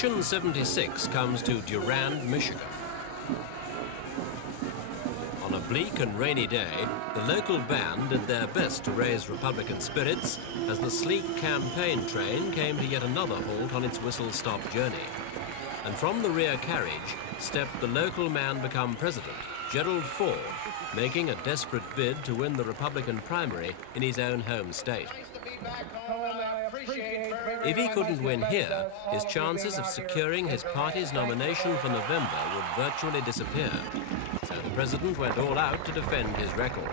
Election 76 comes to Durand, Michigan. On a bleak and rainy day, the local band did their best to raise Republican spirits as the sleek campaign train came to yet another halt on its whistle-stop journey. And from the rear carriage stepped the local man become president, Gerald Ford, making a desperate bid to win the Republican primary in his own home state. If he couldn't win here, his chances of securing his party's nomination for November would virtually disappear. So the president went all out to defend his record.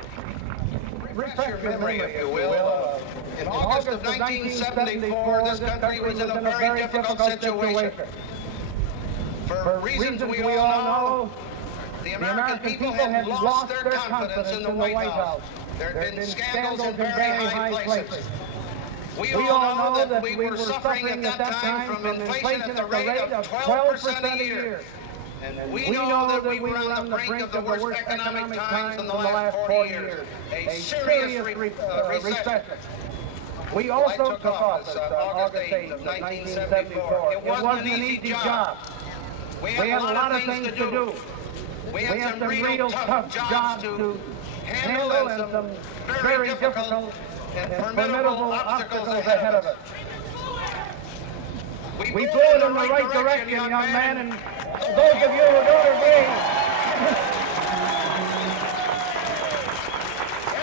Refresh your memory, if you will. In August of 1974, this country was in a very difficult situation. For reasons we all know, the American people had lost their confidence in the White House. There had been scandals in very high places. We all know that we were suffering at that time from inflation at the rate of 12% a year. And we know that we were on the brink of the worst economic times in the last 40 years. A serious recession. We also took office on August 8th of 1974. It wasn't an easy job. We had a lot of things to do. We had some real tough jobs to handle and some very difficult and formidable obstacles ahead of us. We blew it in the right direction, young man, and those of you who don't agree,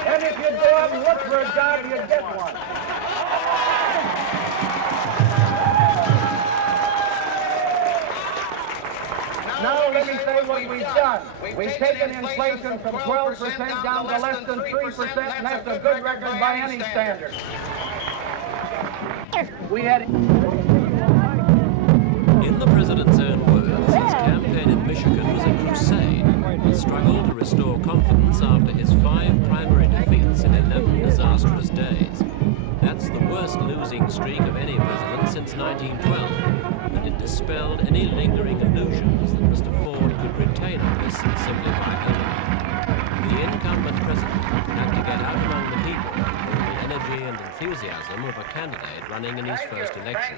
and if you go out and look for a job, you'd get one. Now let me say what we've done. We've taken inflation from 12% down to less than 3%, and that's a good record by any standard. We had... In the president's own words, his campaign in Michigan was a crusade, a struggle to restore confidence after his 5 primary defeats in 11 disastrous days. That's the worst losing streak of any president since 1912, and it dispelled any lingering illusions that Mr. Ford could retain office simply by holding it. The incumbent president had to get out among the people with the energy and enthusiasm of a candidate running in his first election.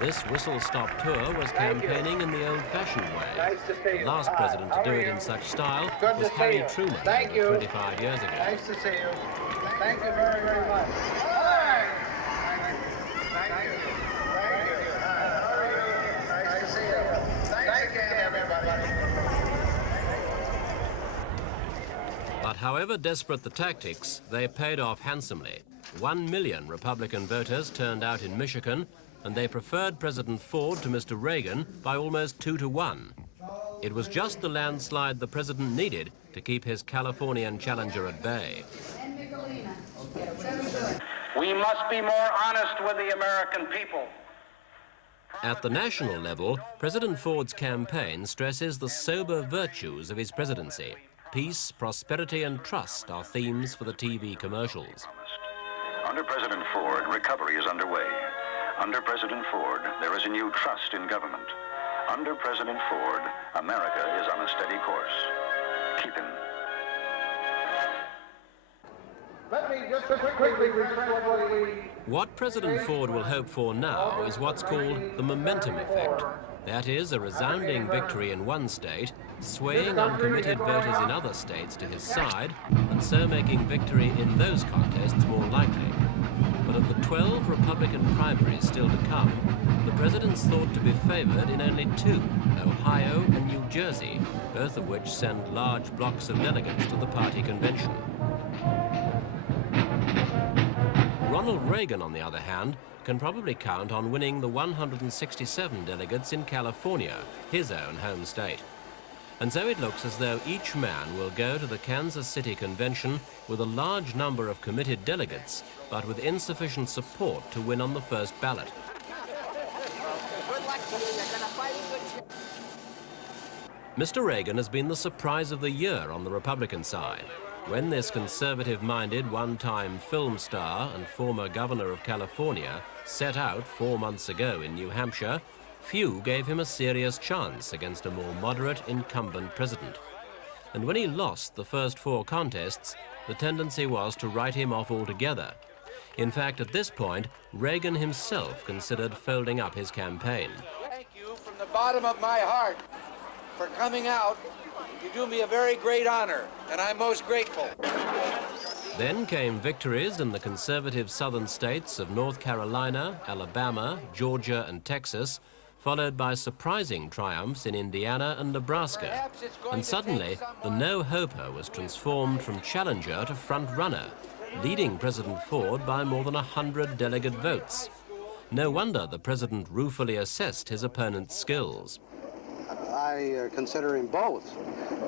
This whistle-stop tour was campaigning in the old-fashioned way. The last president to do it in such style was Harry Truman over 25 years ago. Nice to see you. Thank you very, very much. Thank you. Nice to see you. Thanks again, everybody. But however desperate the tactics, they paid off handsomely. 1 million Republican voters turned out in Michigan, and they preferred President Ford to Mr. Reagan by almost 2 to 1. It was just the landslide the president needed to keep his Californian challenger at bay. We must be more honest with the American people. At the national level, President Ford's campaign stresses the sober virtues of his presidency. Peace, prosperity, and trust are themes for the TV commercials. Under President Ford, recovery is underway. Under President Ford, there is a new trust in government. Under President Ford, America is on a steady course. Keep him. Let me just quickly refresh What President Ford will hope for now is what's called the momentum effect. That is, a resounding victory in one state, swaying uncommitted voters in other states to his side, and so making victory in those contests more likely. But of the 12 Republican primaries still to come, the president's thought to be favored in only 2, Ohio and New Jersey, both of which send large blocks of delegates to the party convention. Ronald Reagan, on the other hand, can probably count on winning the 167 delegates in California, his own home state. And so it looks as though each man will go to the Kansas City convention with a large number of committed delegates, but with insufficient support to win on the first ballot. Mr. Reagan has been the surprise of the year on the Republican side. When this conservative-minded one-time film star and former governor of California set out 4 months ago in New Hampshire, few gave him a serious chance against a more moderate incumbent president. And when he lost the first 4 contests, the tendency was to write him off altogether. In fact, at this point, Reagan himself considered folding up his campaign. bottom of my heart for coming out. You do me a very great honor, and I'm most grateful. Then came victories in the conservative southern states of North Carolina, Alabama, Georgia and Texas, followed by surprising triumphs in Indiana and Nebraska. And suddenly, the no-hoper was transformed from challenger to front-runner, leading President Ford by more than 100 delegate votes. No wonder the president ruefully assessed his opponent's skills. I consider him both.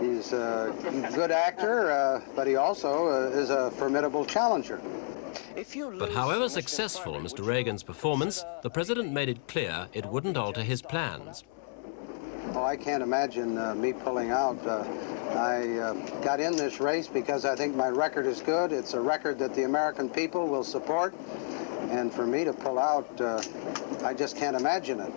He's a good actor, but he also is a formidable challenger. But however successful Mr. Reagan's performance, the president made it clear it wouldn't alter his plans. Oh, I can't imagine me pulling out. I got in this race because I think my record is good. It's a record that the American people will support. And for me to pull out, I just can't imagine it,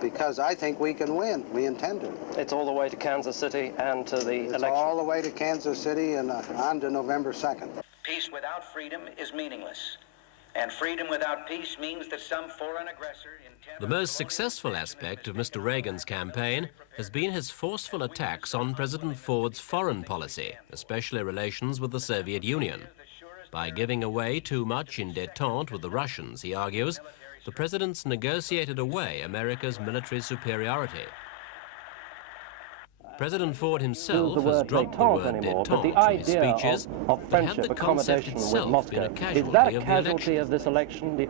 because I think we can win. We intend to. It's all the way to Kansas City and to the election. It's all the way to Kansas City and on to November 2nd. Peace without freedom is meaningless. And freedom without peace means that some foreign aggressor intent... The most successful aspect of Mr. Reagan's campaign has been his forceful attacks on President Ford's foreign policy, especially relations with the Soviet Union. By giving away too much in detente with the Russians, he argues, the president's negotiated away America's military superiority. President Ford himself has dropped the word detente in his speeches, but had the concept itself been a casualty of the election? Of this election?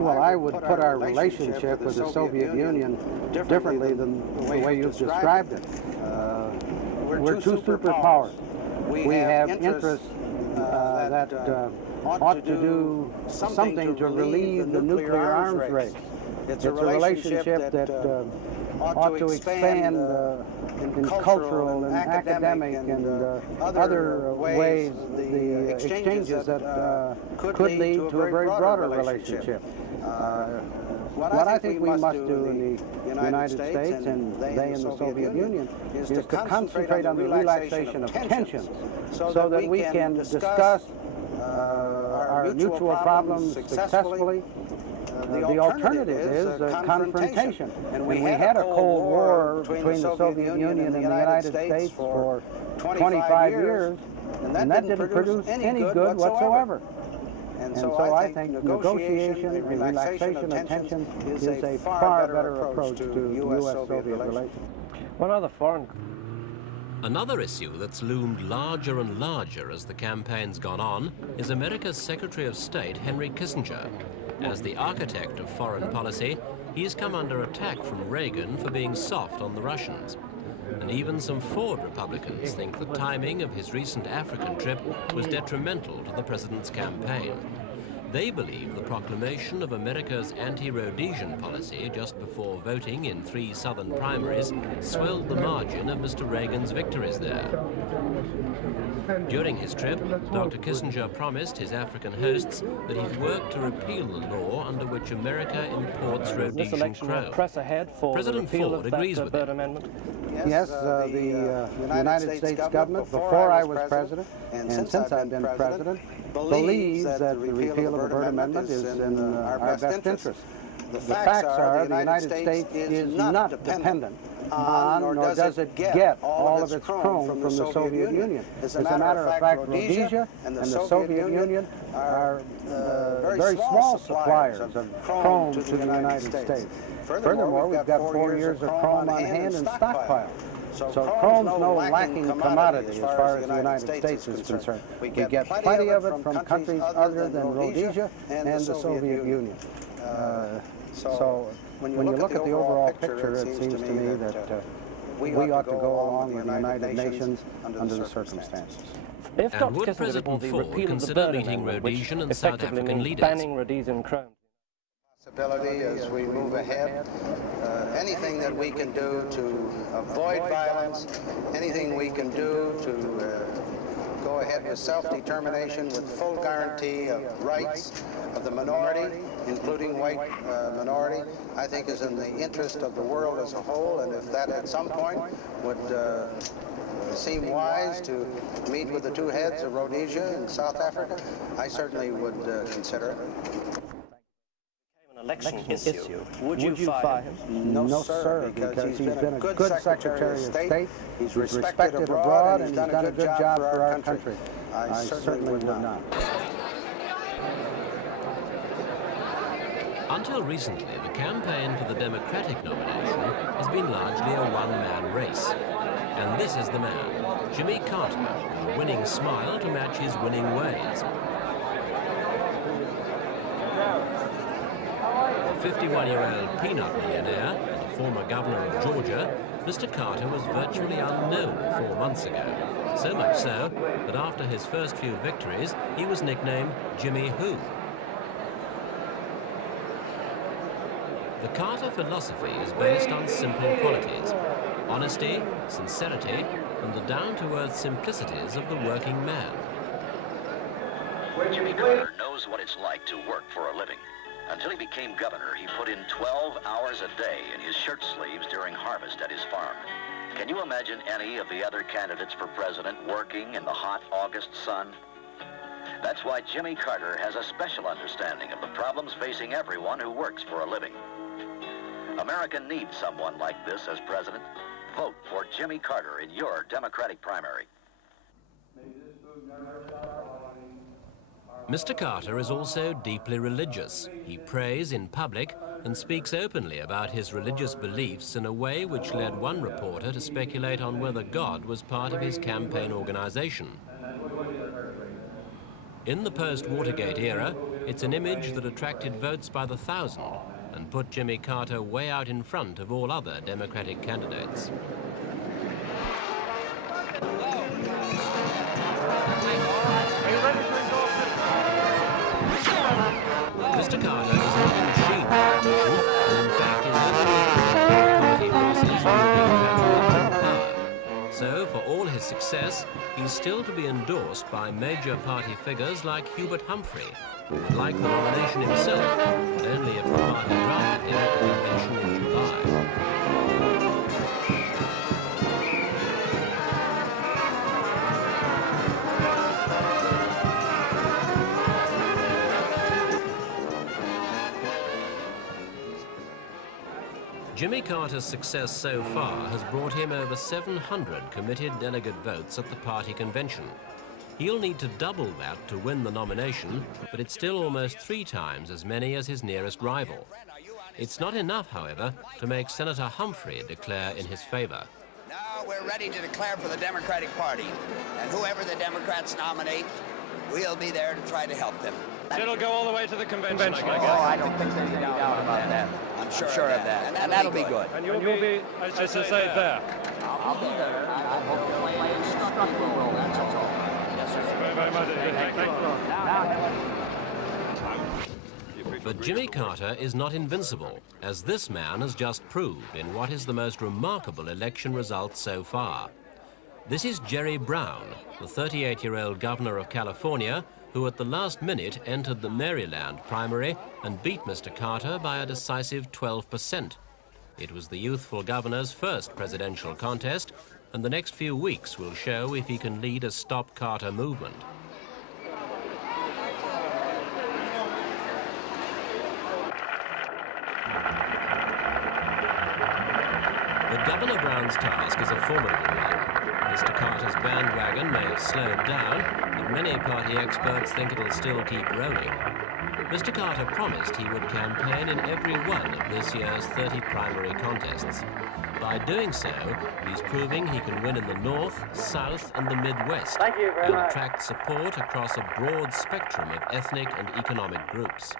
Well, I would put our relationship with the Soviet Union differently than the way you've described it. We're two superpowers. We have interests that ought to do something to relieve the nuclear arms race. It's a relationship that ought to expand in cultural and academic and other ways the exchanges that could lead to a very broader relationship. What I think we must do in the United States and they in the Soviet Union is to concentrate on the relaxation of tensions so that we can discuss our mutual problems successfully. The alternative is confrontation. And we had a Cold War between the Soviet Union and the United States for 25 years, and that didn't produce any good whatsoever. And so I think negotiation and relaxation of tension is a far better approach to U.S.-Soviet relations. What other foreign... Another issue that's loomed larger and larger as the campaign's gone on is America's Secretary of State, Henry Kissinger. As the architect of foreign policy, he's come under attack from Reagan for being soft on the Russians. And even some Ford Republicans think the timing of his recent African trip was detrimental to the president's campaign. They believe the proclamation of America's anti-Rhodesian policy just before voting in 3 southern primaries swelled the margin of Mr. Reagan's victories there. During his trip, Dr. Kissinger promised his African hosts that he'd work to repeal the law under which America imports Rhodesian crow. President Ford agrees with him. Yes, the United States government, before I was president, and since I've been president, believes that the repeal of the Byrd Amendment is in our best interest. The facts are the United States is not dependent on, nor does it get all of its chrome from the Soviet Union. As a matter of fact, Rhodesia and the Soviet Union are very small suppliers of chrome to the United States. Furthermore, we've got 4 years of chrome on hand in stockpile. So chrome's no lacking commodity as far as the United States is concerned. We get plenty of it from countries other than Rhodesia and the Soviet Union. So when you look at the overall picture, it seems to me that we ought to go along with the United Nations under the circumstances. And would President Ford consider meeting Rhodesian and South African leaders? Banning Rhodesian chrome. Possibility as we move ahead, anything that we can do to avoid violence, anything we can do to go ahead with self-determination with full guarantee of rights of the minority, including white minority, I think is in the interest of the world as a whole, and if that at some point would seem wise to meet with the 2 heads of Rhodesia and South Africa, I certainly would consider it. election issue, would you fire him? No, sir, because he's been a good Secretary of State. He's respected abroad, and he's done a good job for our country. I certainly would not. Until recently, the campaign for the Democratic nomination has been largely a one-man race. And this is the man, Jimmy Carter, with a winning smile to match his winning ways. A 51-year-old peanut millionaire and a former governor of Georgia, Mr. Carter was virtually unknown 4 months ago. So much so that after his first few victories, he was nicknamed Jimmy Who. The Carter philosophy is based on simple qualities: honesty, sincerity, and the down-to-earth simplicities of the working man. Jimmy Carter knows what it's like to work for a living. Until he became governor, he put in 12 hours a day in his shirt sleeves during harvest at his farm. Can you imagine any of the other candidates for president working in the hot August sun? That's why Jimmy Carter has a special understanding of the problems facing everyone who works for a living. America needs someone like this as president. Vote for Jimmy Carter in your Democratic primary. Mr. Carter is also deeply religious. He prays in public and speaks openly about his religious beliefs in a way which led one reporter to speculate on whether God was part of his campaign organization. In the post-Watergate era, it's an image that attracted votes by the thousand and put Jimmy Carter way out in front of all other Democratic candidates. Mr. Carter is not a machine by ambition, and in fact is only party horses from the power. So, for all his success, he's still to be endorsed by major party figures like Hubert Humphrey, who would like the nomination himself, but only if the party drafted him at the convention in July. Jimmy Carter's success so far has brought him over 700 committed delegate votes at the party convention. He'll need to double that to win the nomination, but it's still almost 3 times as many as his nearest rival. It's not enough, however, to make Senator Humphrey declare in his favor. Now we're ready to declare for the Democratic Party, and whoever the Democrats nominate, we'll be there to try to help them. It'll go all the way to the convention, I guess. Oh, I don't think there's any doubt about that. I'm sure of that. And that'll be good. And you'll be, as I say, there. I'll be there. I hope to play an instructional role, that's all. Yes, sir. Very much. But Jimmy Carter is not invincible, as this man has just proved in what is the most remarkable election result so far. This is Jerry Brown, the 38-year-old governor of California, who at the last minute entered the Maryland primary and beat Mr. Carter by a decisive 12%. It was the youthful governor's first presidential contest, and the next few weeks will show if he can lead a Stop Carter movement. But Governor Brown's task is a formidable one. Mr. Carter's bandwagon may have slowed down, but many party experts think it'll still keep rolling. Mr. Carter promised he would campaign in every one of this year's 30 primary contests. By doing so, he's proving he can win in the North, South, and the Midwest, and attract support across a broad spectrum of ethnic and economic groups.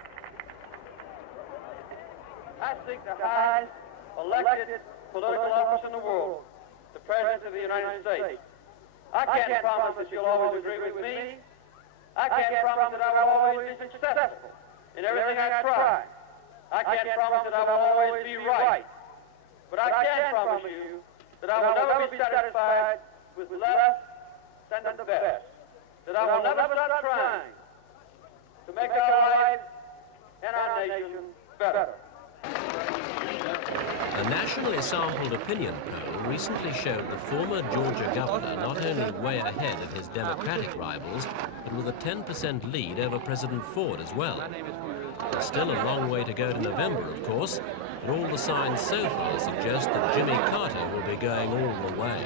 I seek the highest elected political office in the world, the President of the United States. I can't promise that you'll always agree with me. I can't promise that I will always be successful in everything I try. I can't promise that I will always be right. But I can promise you that I will never be satisfied with less than the best. That I will never stop trying to make our lives and our nation better. A nationally sampled opinion poll recently showed the former Georgia governor not only way ahead of his Democratic rivals, but with a 10% lead over President Ford as well. There's still a long way to go to November, of course, but all the signs so far suggest that Jimmy Carter will be going all the way.